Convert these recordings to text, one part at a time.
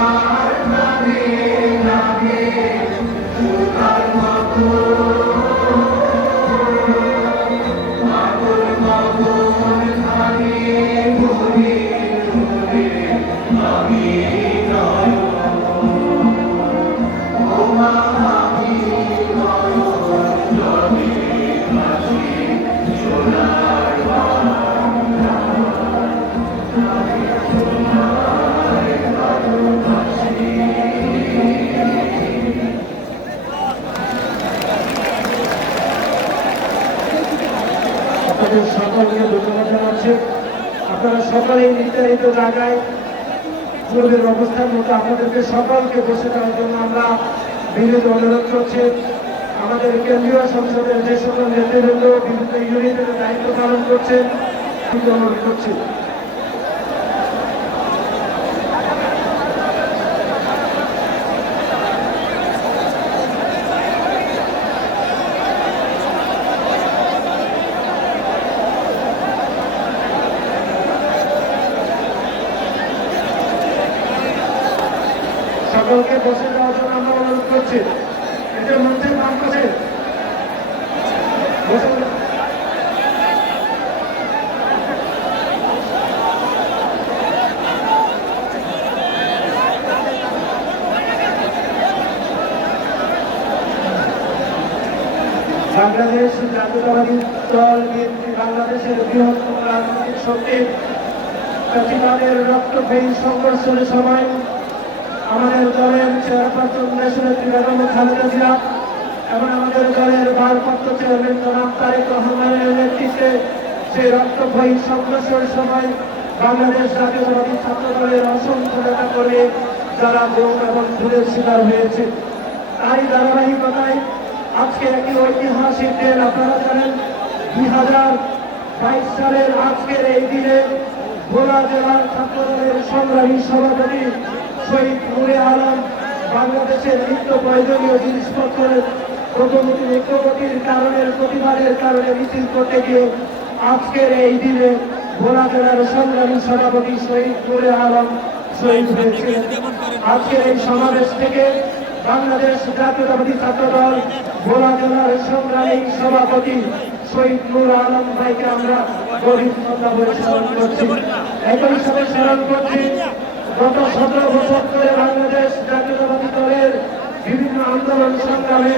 Amen. তাদের সকলকে ধন্যবাদ জানাচ্ছি। আপনারা সকলেই নির্ধারিত জায়গায় পূর্বের অবস্থার মতো আপনাদেরকে সকলকে বসে দেওয়ার জন্য আমরা বিনীত অনুরোধ করছি। আমাদের কেন্দ্রীয় সংসদের যে সকল নেতৃবৃন্দ, বিভিন্ন ইউনিটের দায়িত্ব পালন করছেন করছি। সকলকে বসে যাওয়ার জন্য আমরা অনুরোধ করছি। এদের মধ্যে বসে বাংলাদেশ জাতীয়তাবাদী দল বিএনপি বাংলাদেশের বৃহত্তম রাজনৈতিক শক্তি। প্রতিবাদের রক্তক্ষয়ী সংঘর্ষের সময় আমাদের দলের চেয়ারপারসন দেশনেত্রী বেগম খালেদা জিয়া এবং আমাদের দলের ভারপ্রাপ্ত চেয়ারম্যান জনাব তারেক রহমানের নেতৃত্বে সেই রক্তক্ষয়ী সংঘর্ষের সময় বাংলাদেশ জাতীয়তাবাদী ছাত্র দলের অসংখ্য নেতা কর্মী যারা বোম এবং ধুলের শিকার হয়েছে। তাই ধারাবাহিকতায় আজকে একটি ঐতিহাসিক দিন, আপনারা জানেন, দুই হাজার বাইশ সালের আজকের এই দিনে ভোলা জেলার ছাত্র দলের সংগ্রামী সভাপতি শহীদ নুরে আলম, বাংলাদেশের নিত্য প্রয়োজনীয় জিনিসপত্রের প্রগতি ঐক্যগতির কারণের প্রতিবাদের কারণে মিছিল করতে গিয়ে আজকের এই দিনে ভোলা জেলার সংগ্রামী সভাপতি শহীদ নুরে আলম শহীদ হয়েছে আজকের এই সমাবেশ থেকে বাংলাদেশ জাতীয়তাবাদী ছাত্র দল ভোলা জেলার সংগ্রামী সভাপতি শহীদ নুর আলম আমরা গভীর শ্রদ্ধা ভরে স্মরণ করছি। একই সাথে করছি, গত সতেরো বছর ধরে বাংলাদেশ জাতীয়তাবাদী দলের বিভিন্ন আন্দোলন সংগ্রামে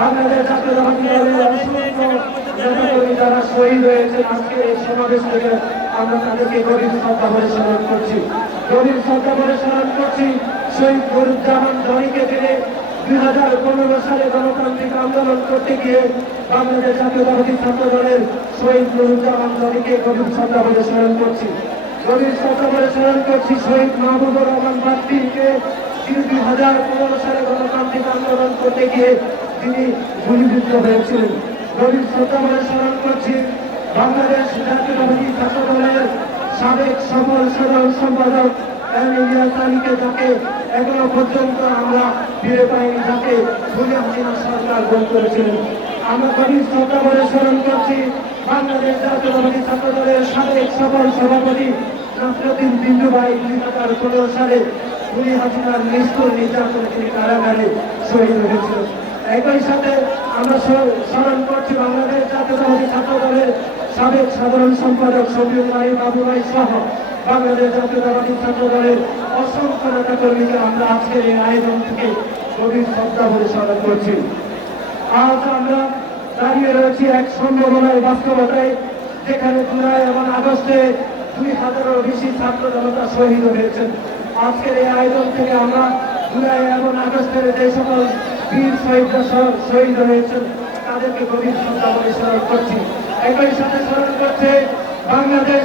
বাংলাদেশ জাতীয়তাবাদী দলের অসংখ্য যারা শহীদ হয়েছে আজকে সমাবেশ থেকে আমরা তাদেরকে গভীর শ্রদ্ধা ভরে স্মরণ করছি। গভীর শ্রদ্ধা ভরে স্মরণ করছি শহীদ গরুজ্জামান ধনীকে তিনি দুই হাজার পনেরো সালে গণতান্ত্রিক আন্দোলন করতে গিয়ে বাংলাদেশ জাতীয়তাবাদী ছাত্র দলের শহীদ নুরুজ্জামান ধনীকে গভীর শ্রদ্ধা স্মরণ করছি। গভীর শ্রদ্ধা ভরে স্মরণ করছি শহীদ মাহবুবুর রহমান তিনি দুই হাজার পনেরো সালে গণতান্ত্রিক আন্দোলন করতে গিয়ে তিনি গুলিবিদ্ধ হয়েছিলেন। গভীর শ্রদ্ধা ভরে স্মরণ করছি বাংলাদেশ জাতীয়তাবাদী ছাত্র দলের সাবেক সফল সাধারণ সম্পাদক ইলিয়াস আলীকে পর্যন্ত আমরা ফিরে পাইনি, যাকে খুলে সরকার গ্রহণ করেছিলেন আমরা ভরে স্মরণ করছি, বাংলাদেশ জাতীয়তাবাদী ছাত্র দলের সাবেক সফল সভাপতি নাসরুদ্দিন বিন্দু ভাই দুই হাজার পনেরো সালে খুলি হাসিনার নিষ্ঠুর নির্যাতনে তিনি একই সাথে আমরা স্মরণ করছি বাংলাদেশ জাতীয়তাবাদী সাধারণ সম্পাদক শফিউল বাবু ভাই সহ বাংলাদেশ জাতীয়তাবাদী ছাত্র দলের অসংখ্য নেতা কর্মীকে আমরা আজকের এই আয়োজন থেকে গভীর শ্রদ্ধা বলে স্মরণ করছি। আজ আমরা দাঁড়িয়ে রয়েছি এক সম্ভাবনার বাস্তবতায়, যেখানে জুলাই এবং আগস্টে দুই হাজারেরও বেশি ছাত্র জনতা শহীদ হয়েছেন। আজকের এই আয়োজন থেকে আমরা জুলাই এবং আগস্টের যে সকল বীর শহীদরা শহীদ হয়েছেন, তাদেরকে গভীর শ্রদ্ধা বলে স্মরণ করছি। একই সাথে স্মরণ করছে বাংলাদেশ